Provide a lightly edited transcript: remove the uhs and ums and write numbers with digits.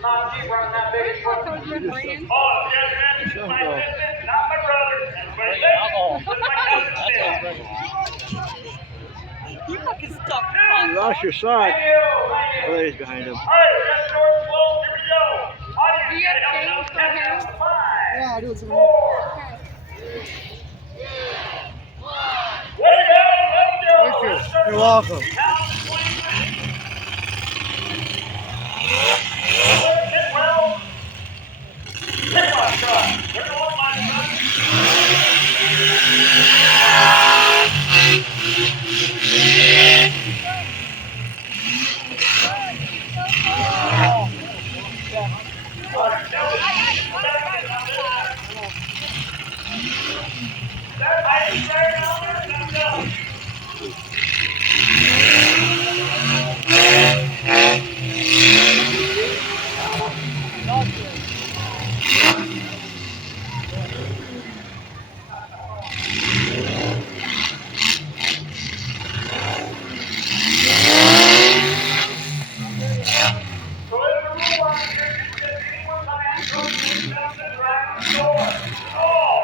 Not keep running that big truck. Oh, yes, not my sister, not my brother. But my cousin. You fucking stuck. You lost your side. Oh, he's behind him. All right, we got the doors closed. Here we go. Audience, Do you have change for him? Yeah, I do. It's 4. Okay. Way to go. Let's go. Thank you. You're welcome.